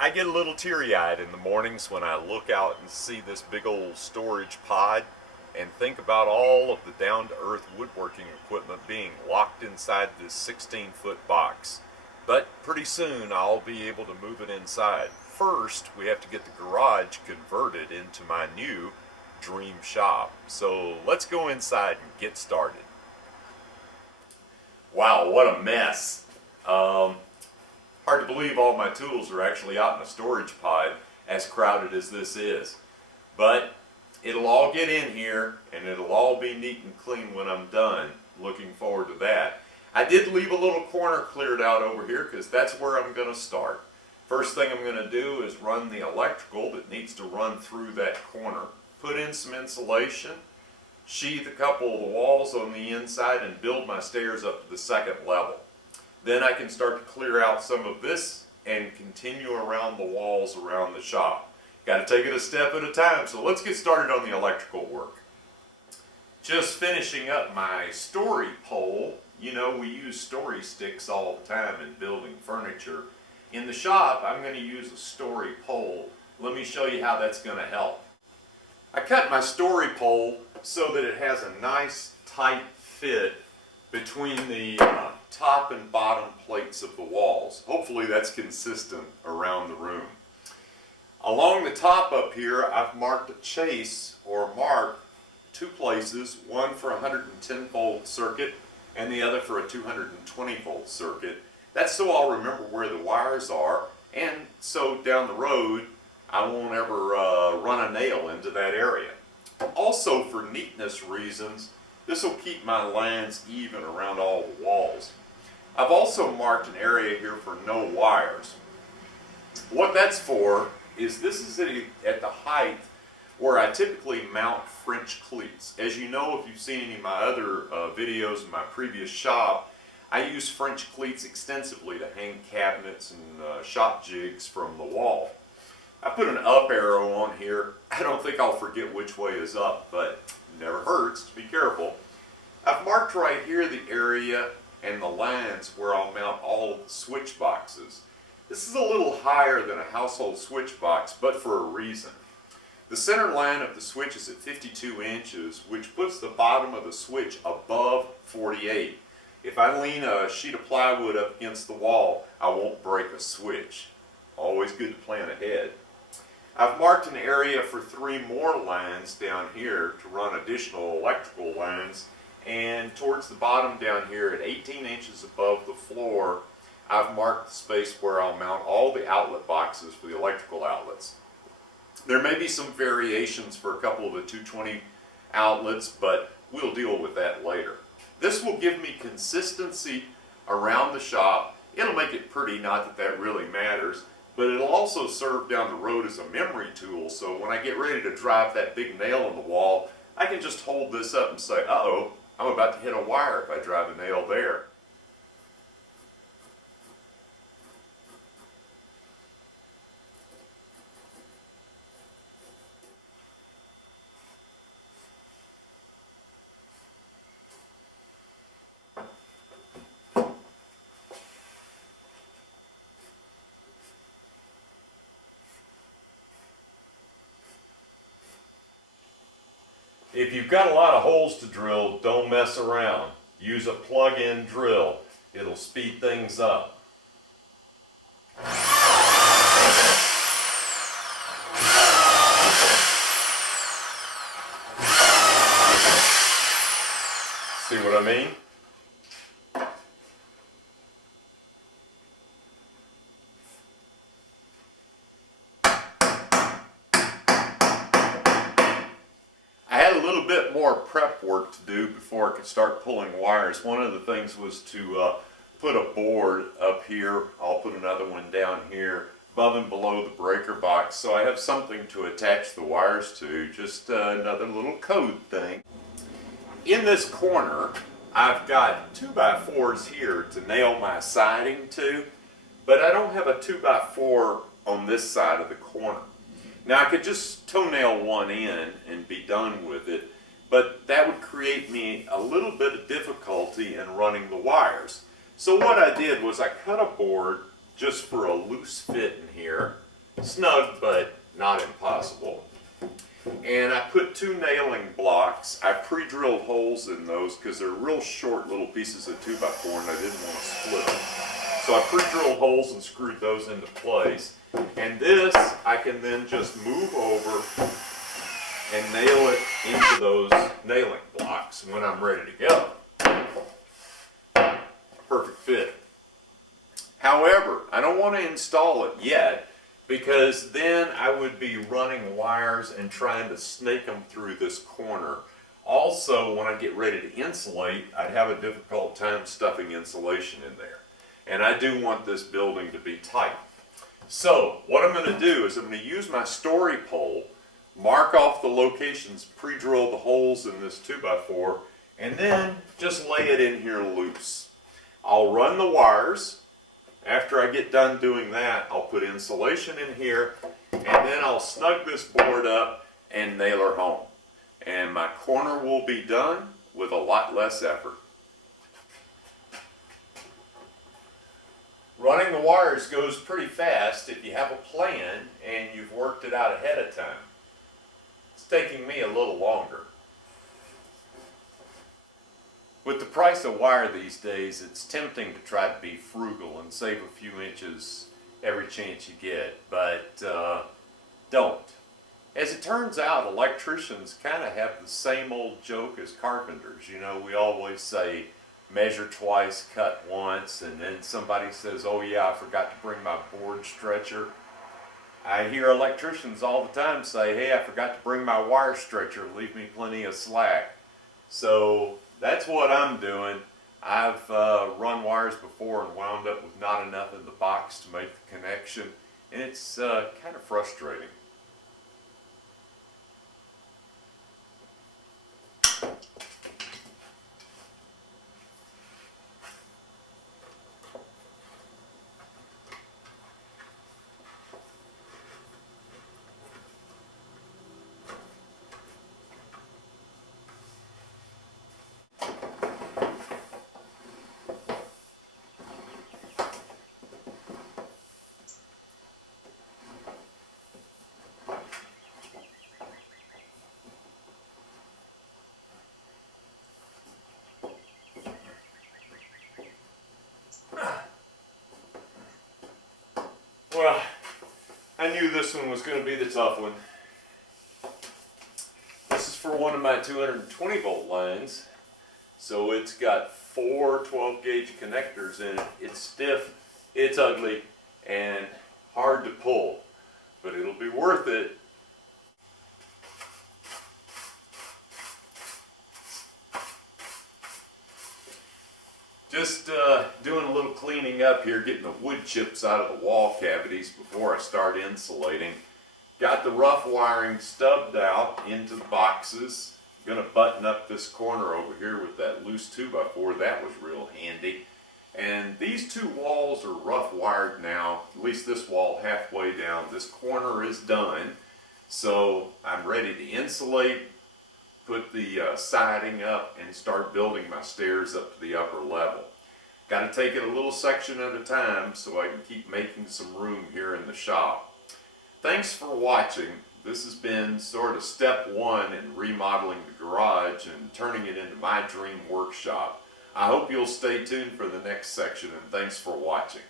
I get a little teary-eyed in the mornings when I look out and see this big old storage pod and think about all of the down-to-earth woodworking equipment being locked inside this 16-foot box. But pretty soon I'll be able to move it inside. First, we have to get the garage converted into my new dream shop. So let's go inside and get started. Wow, what a mess. Hard to believe all my tools are actually out in a storage pod, as crowded as this is. But it'll all get in here and it'll all be neat and clean when I'm done. Looking forward to that. I did leave a little corner cleared out over here because that's where I'm going to start. First thing I'm going to do is run the electrical that needs to run through that corner. Put in some insulation, sheathe a couple of the walls on the inside, and build my stairs up to the second level. Then I can start to clear out some of this and continue around the walls around the shop. Got to take it a step at a time, so let's get started on the electrical work. Just finishing up my story pole. You know, we use story sticks all the time in building furniture. In the shop, I'm going to use a story pole. Let me show you how that's going to help. I cut my story pole so that it has a nice tight fit between the top and bottom plates of the walls. Hopefully that's consistent around the room. Along the top up here, I've marked a chase or mark two places, one for a 110 volt circuit and the other for a 220 volt circuit. That's so I'll remember where the wires are, and so down the road I won't ever run a nail into that area. Also, for neatness reasons, this will keep my lines even around all the walls. I've also marked an area here for no wires. What that's for is this is at the height where I typically mount French cleats. As you know, if you've seen any of my other videos in my previous shop, I use French cleats extensively to hang cabinets and shop jigs from the wall. I put an up arrow on here. I don't think I'll forget which way is up, but it never hurts to be careful. I've marked right here the area and the lines where I'll mount all of the switch boxes. This is a little higher than a household switch box, but for a reason. The center line of the switch is at 52 inches, which puts the bottom of the switch above 48. If I lean a sheet of plywood up against the wall, I won't break a switch. Always good to plan ahead. I've marked an area for 3 more lines down here to run additional electrical lines, and towards the bottom down here at 18 inches above the floor, I've marked the space where I'll mount all the outlet boxes for the electrical outlets. There may be some variations for a couple of the 220 outlets, but we'll deal with that later. This will give me consistency around the shop. It'll make it pretty, not that that really matters, but it'll also serve down the road as a memory tool, so when I get ready to drive that big nail in the wall, I can just hold this up and say, uh-oh, I'm about to hit a wire if I drive a nail there. If you've got a lot of holes to drill, don't mess around. Use a plug-in drill. It'll speed things up. See what I mean? More prep work to do before I could start pulling wires. One of the things was to put a board up here. I'll put another one down here above and below the breaker box, so I have something to attach the wires to. Just another little code thing. In this corner I've got 2x4s here to nail my siding to, but I don't have a 2x4 on this side of the corner. Now I could just toenail one in and be done with it, but that would create me a little bit of difficulty in running the wires. So what I did was I cut a board just for a loose fit in here, snug, but not impossible. And I put 2 nailing blocks. I pre-drilled holes in those because they're real short little pieces of 2x4 and I didn't want to split them. So I pre-drilled holes and screwed those into place. And this I can then just move over and nail it into those nailing blocks when I'm ready to go. Perfect fit. However, I don't want to install it yet because then I would be running wires and trying to snake them through this corner. Also, when I get ready to insulate, I'd have a difficult time stuffing insulation in there. And I do want this building to be tight. So, what I'm going to do is I'm going to use my story pole, mark off the locations, pre-drill the holes in this 2x4, and then just lay it in here loose. I'll run the wires. After I get done doing that, I'll put insulation in here, and then I'll snug this board up and nail her home. And my corner will be done with a lot less effort. Running the wires goes pretty fast if you have a plan and you've worked it out ahead of time. It's taking me a little longer. With the price of wire these days, it's tempting to try to be frugal and save a few inches every chance you get, but don't. As it turns out, electricians kind of have the same old joke as carpenters. You know, we always say, measure twice, cut once, and then somebody says, oh yeah, I forgot to bring my board stretcher. I hear electricians all the time say, hey, I forgot to bring my wire stretcher, leave me plenty of slack. So that's what I'm doing. I've run wires before and wound up with not enough in the box to make the connection, and it's kind of frustrating. Well, I knew this one was going to be the tough one. This is for one of my 220 volt lines. So it's got 4 12 gauge connectors in it. It's stiff, it's ugly, and hard to pull. But it'll be worth it. Just doing a little cleaning up here, getting the wood chips out of the wall cavities before I start insulating. Got the rough wiring stubbed out into the boxes. Gonna button up this corner over here with that loose 2x4. That was real handy. And these 2 walls are rough wired now, at least this wall halfway down. This corner is done. So I'm ready to insulate, put the siding up, and start building my stairs up to the upper level. Got to take it a little section at a time so I can keep making some room here in the shop. Thanks for watching. This has been sort of step 1 in remodeling the garage and turning it into my dream workshop. I hope you'll stay tuned for the next section, and thanks for watching.